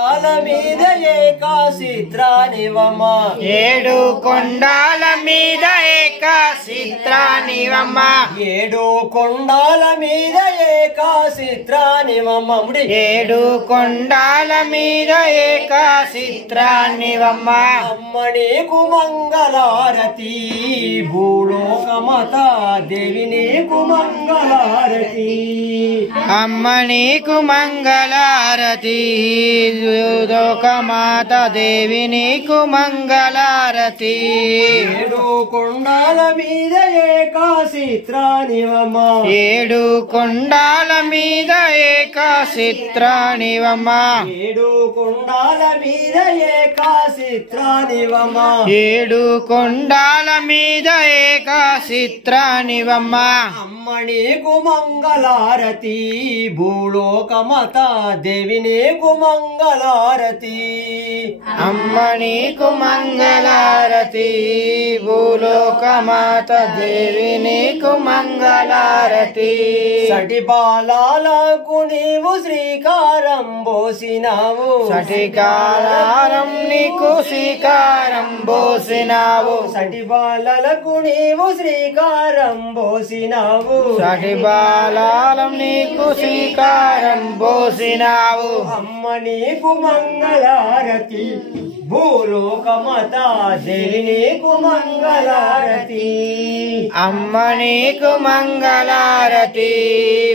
మీద ఏకాశిత్రానివమ్మ ఏడు కొండాల మీద ఏకాశిత్రానివమ్మ ఏడు కొండాల మీద ఏకాశిత్రానివమ్మ ఏడు కొండాల మీద ఏకాశిత్రానివమ్మ అమ్మ నీకు మంగళారతి భూలోకమత దేవి నీకు మంగళారతి అమ్మ నీకు మంగళారతి లోకమాత దేవి నీకు మంగళారతి ఏడు కొండాల మీద ఏకాశిత్రానివమ్మ ఏడు కొండాల మీద ఏకాశిత్రానివమ్మ ఏడు కొండాల మీద ఏకాశిత్రానివమ్మ ఏడు కొండాల మీద ఏకాశిత్రానివమ్మ అమ్మ నీకు మంగళారతి భూలోకమత దేవి నీకు మంగళారతి అమ్మ నీకు మంగళారతి భూలోకమాత దేవి నీకు మంగళారతి సటి బాలాలకు నీవు శ్రీకారం పోసినావు సటికాలం నీకు శ్రీకారం పోసినావు సటి బాలలకు నీవు శ్రీకారం పోసినావు సటి బాలాలం నీకు శ్రీకారం పోసినావు అమ్మ నీకు మంగళారతి భూలోకమత దేవి నీకు మంగళారతి అమ్మ నీకు మంగళారతి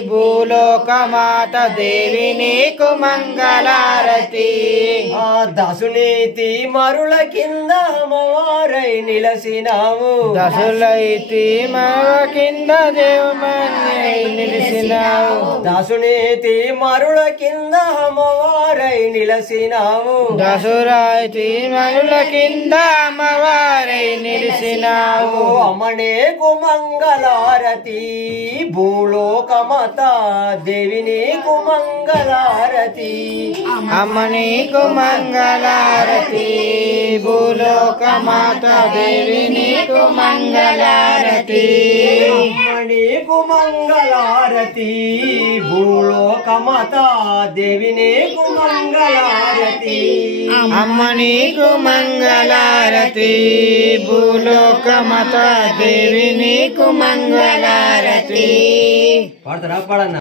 భూలోకమాత దేవి నీకు మంగళారతి ఆ దశునీతి మరుల కింద అమ్మవారై నిలసినావు దశులైతి మర కింద దేవమని నిలిసినావు దశునీతి మరుల కింద అమ్మవారై నిలసినావు దశురాయితి మరుల కింద అమ్మవారై నిలిసినావు అమ్మ నీకు మంగళారతి భూలోకమత దేవి నీకు మంగళారతి అమ్మ నీకు మంగళారతి భూలోకమాత దేవి నీకు మంగళారతి అమ్మ నీకు మంగళారతి భూలోకమత దేవి నీకు మంగళారతి అమ్మ నీకు మంగళారతి భూలోకమాత దేవి నీకు మంగళారతి పాడతారా? పాడన్నా.